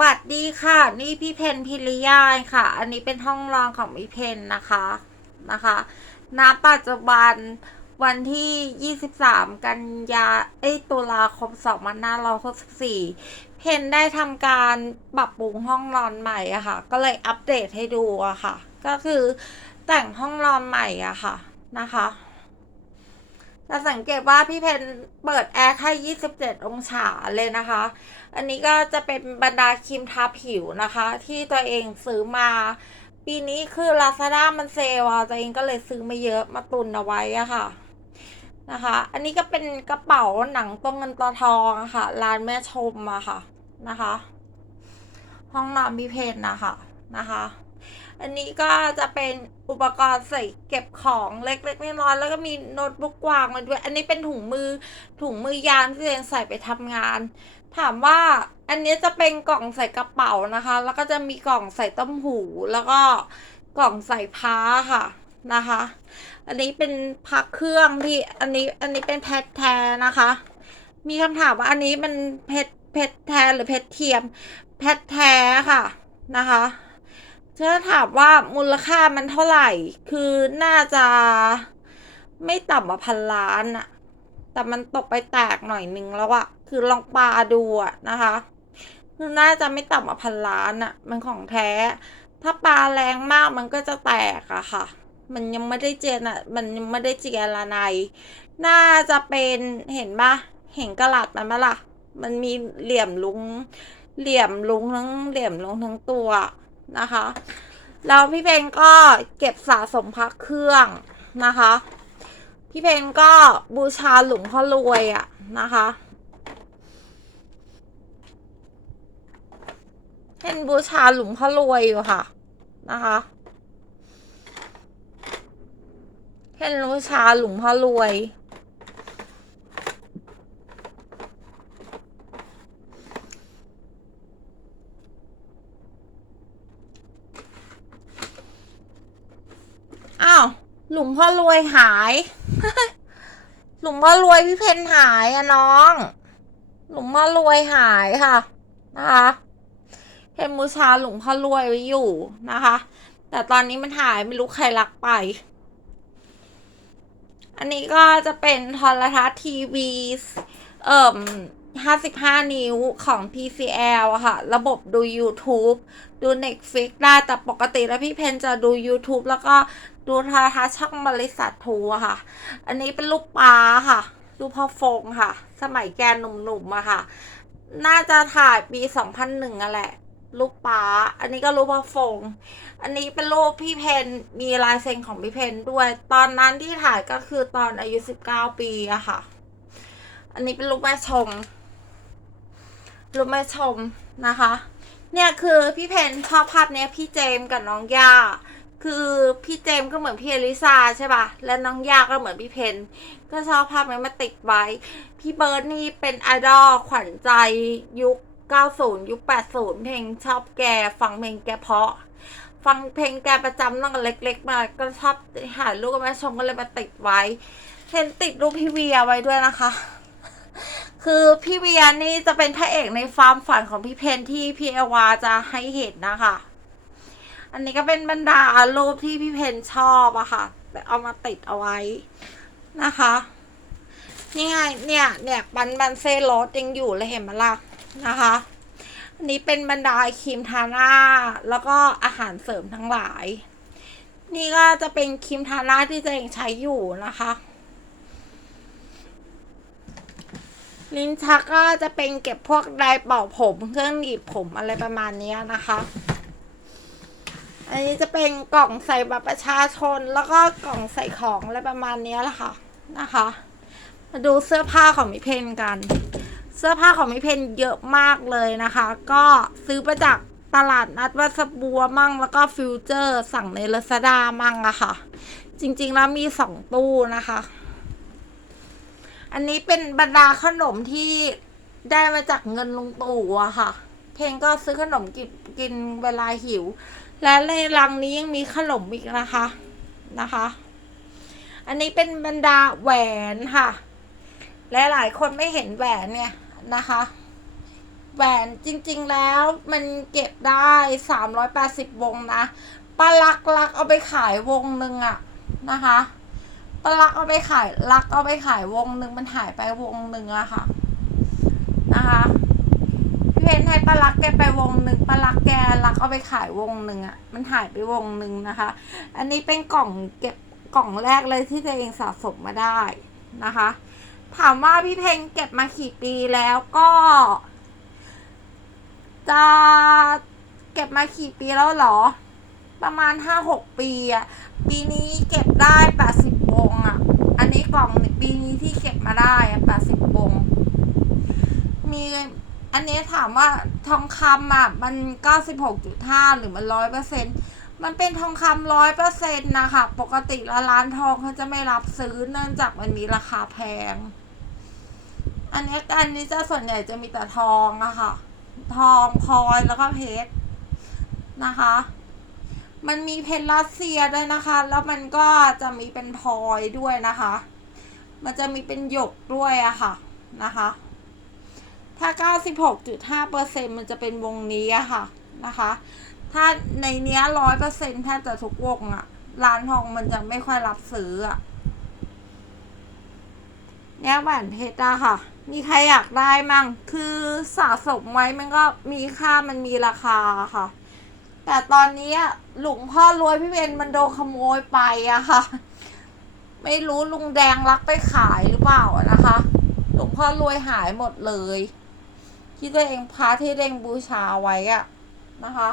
บัตรดีค่ะ นี่พี่เพนพิริยาค่ะ อันนี้เป็นห้องรองของพี่เพนนะคะนะคะณปัจจุบันวันที่ 23 กันยาเอ้ยตุลาคม2564 เพนได้ทำการปรับปรุงห้องนอนใหม่อะค่ะ ก็เลยอัปเดตให้ดูอะค่ะ ก็คือแต่งห้องนอนใหม่อะค่ะนะคะ จะสังเกตว่าพี่เพนเปิดแอร์แค่ 27 องศาเลยนะคะ อันนี้ก็จะเป็นบรรดาครีมทาผิวนะคะ ที่ตัวเองซื้อมา ปีนี้คือ Lazada มันเซลล์อะตัวเองก็เลยซื้อมาเยอะมาตุนเอาไว้อะค่ะนะคะ อันนี้ก็เป็นกระเป๋าหนังตัวเงินตัวทองะค่ะ ร้านแม่ชมอะค่ะนะคะ ห้องนอนมีเพนนะคะนะคะ อันนี้ก็จะเป็นอุปกรณ์ใส่เก็บของเล็กๆน้อยๆแล้วก็มีโน้ตบุ๊กวางมาด้วย อันนี้เป็นถุงมือถุงมือยางที่เองใส่ไปทำงาน ถามว่าอันนี้จะเป็นกล่องใส่กระเป๋านะคะ แล้วก็จะมีกล่องใส่ต้มหูแล้วก็กล่องใส่พ้าค่ะนะคะ อันนี้เป็นพักเครื่องที่อันนี้อันนี้เป็นเพชรแท้นะคะ มีคำถามว่าอันนี้มันเพชรเพชรแท้หรือเพชรเทียม เพชรแท้ค่ะนะคะ ถ้าถามว่ามูลค่ามันเท่าไหร่ คือน่าจะไม่ต่ำกว่าพันล้านอะแต่มันตกไปแตกหน่อยนึงแล้วอะคือลองปาดูอะนะคะ คือน่าจะไม่ต่ำกว่าพันล้านอะมันของแท้ ถ้าปลาแรงมากมันก็จะแตกอะค่ะ มันยังไม่ได้เจนอะมันยังไม่ได้เจียระไนน่าจะเป็นเห็นปะเห็นกระหลัดมันไหมล่ะ มันมีเหลี่ยมลุง เหลี่ยมลุงทั้งเหลี่ยมลุงทั้งตัว นะคะ แล้วพี่เพนก็เก็บสะสมพักเครื่องนะคะ พี่เพนก็บูชาหลวงพ่อรวยอะนะคะเพนบูชาหลวงพ่อรวยอยู่ค่ะนะคะเพนบูชาหลวงพ่อรวย อ้าว ห ลุมพ่อรวยหาย หลุมพ่อรวยพี่เพนหายอะน้อง หลุมพ่อรวยหายค่ะนะคะเพนบูชาหลุมพ่อรวยไว้อยู่นะคะ แต่ตอนนี้มันหายไม่รู้ใครลักไป อันนี้ก็จะเป็นทรทัศน์ทีวี เอ่ม 55 นิ้วของ TCL ค่ะ ระบบดู YouTube ดู Netflix ได้แต่ปกติแล้วพี่เพนจะดู YouTube แล้วก็ดูโทรทัศน์ช่องบริษัททูค่ะ อันนี้เป็นลูกปลาค่ะลูกพ่อฟงค่ะ สมัยแกหนุ่มๆอะค่ะ น่าจะถ่ายปี 2001อะแหละลูกป้า อันนี้ก็รูปพ่อฟง อันนี้เป็นรูปพี่เพน มีลายเซ็นของพี่เพนด้วย ตอนนั้นที่ถ่ายก็คือตอนอายุ 19 ปีอะค่ะ อันนี้เป็นรูปแม่ชม รูปม่ชมนะคะ เนี่ยคือพี่เพนชอบภาพเนี้ยพี่เจมกับน้องย่าคือพี่เจมก็เหมือนพี่เอลิซาใช่ป่ะ และน้องยาก็เหมือนพี่เพน ก็ชอบภาพนี้มาติดไว้ พี่เบิร์ดนี่เป็นไอดอลขวัญใจยุค 90 ยุค 80 เพลงชอบแก ฟังเพลงแกเพาะ ฟังเพลงแกประจำตั้งแต่เล็ก ๆ มา ก็ชอบหารูปกับแม่ชมก็เลยมาติดไว้เห็นติดรูปพี่เวียไว้ด้วยนะคะ คือพี่เวียนี่จะเป็นพระเอกในความฝันของพี่เพนที่พี่เอวาจะให้เห็นนะคะ อันนี้ก็เป็นบรรดารูปที่พี่เพนชอบอะค่ะแบบเอามาติดเอาไว้นะคะนี่ไงเนี่ยเนี่ยบันบันเซรสยังอยู่เลยเห็นไหมล่ะนะคะอันนี้เป็นบรรดาครีมทาหน้า แล้วก็อาหารเสริมทั้งหลาย นี่ก็จะเป็นครีมทาหน้าที่เองใช้อยู่นะคะ ลิ้นชักก็จะเป็นเก็บพวกไดร์เป่าผมเครื่องหนีบผมอะไรประมาณนี้นะคะ อันนี้จะเป็นกล่องใส่บัตรประชาชนแล้วก็กล่องใส่ของอะไรประมาณนี้แหละค่ะนะคะ มาดูเสื้อผ้าของมิเพนกัน เสื้อผ้าของมิเพนเยอะมากเลยนะคะ ก็ซื้อมาจากตลาดนัดวัสบัวมั่งแล้วก็ฟิวเจอร์สั่งในลาซาด้ามั่งอะค่ะ จริงๆแล้วมีสองตู้นะคะ อันนี้เป็นบรรดาขนมที่ได้มาจากเงินลงตู่อะค่ะ เพลงก็ซื้อขนมกินกินเวลาหิว และในรังนี้ยังมีขนมอีกนะคะนะคะ อันนี้เป็นบรรดาแหวนค่ะ และหลายคนไม่เห็นแหวนเนี่ยนะคะ แหวนจริงๆแล้วมันเก็บได้สามร้อยแปดสิบวงนะปลาลักลักเอาไปขายวงหนึ่งอะนะคะ ปาลักเอาไปขายลักเอาไปขายวงหนึ่งมันหายไปวงหนึ่งอะค่ะ นะคะพี่เพนให้ปาลักแกไปวงหนึ่งปาลักแกลักเอาไปขายวงหนึ่งอะมันหายไปวงหนึ่งนะคะ อันนี้เป็นกล่องเก็บกล่องแรกเลยที่ตัวเองสะสมมาได้นะคะ ถามว่าพี่เพนเก็บมากี่ปีแล้วก็ จะเก็บมากี่ปีแล้วเหรอ ประมาณห้าหกปีอะปีนี้เก็บได้แปดสิบวง กล่องปีนี้ที่เก็บมาได้อะแปดสิบวง มีอันนี้ถามว่าทองคำอะ มันเก้าสิบหกจุดห้าหรือมันร้อยเปอร์เซ็นมันเป็นทองคำร้อยเปอร์เซ็นต์นะคะ ปกติล้วร้านทองเขาจะไม่รับซื้อเนื่องจากมันมีราคาแพง อันนี้อันนี้จะส่วนใหญ่จะมีแต่ทองอะค่ะ ทองพลอยแล้วก็เพชรนะคะ มันมีเพชรรัสเซียด้วยนะคะ แล้วมันก็จะมีเป็นพลอยด้วยนะคะ มันจะมีเป็นหยกด้วยอะค่ะนะคะ ถ้า 96.5เปอร์เซ็นมันจะเป็นวงนี้อะค่ะนะคะ ถ้าในเนี้ยร้อยเปอร์เซ็นแทบจะทุกวงอะร้านทองมันจะไม่ค่อยรับซื้ออะเนี่ยแหวนเพชรอะค่ะ มีใครอยากได้มั่ง คือสะสมไว้มันก็มีค่ามันมีราคาค่ะ แต่ตอนนี้อะหลวงพ่อรวยพี่เบนมันโดนขโมยไปอะค่ะ ไม่รู้ลุงแดงรักไปขายหรือเปล่านะคะ หลวงพ่อรวยหายหมดเลย ที่ตัวเองพาที่เร่งบูชาไว้อะนะคะ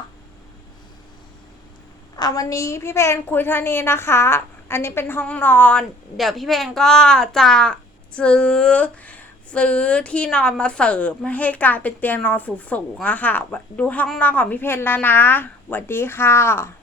อะวันนี้พี่เพนคุยเท่านี้นะคะ อันนี้เป็นห้องนอน เดี๋ยวพี่เพนก็จะซื้อซื้อที่นอนมาเสริมให้กลายเป็นเตียงนอนสูงๆอะค่ะ ดูห้องนอนของพี่เพนแล้วนะสวัสดีค่ะ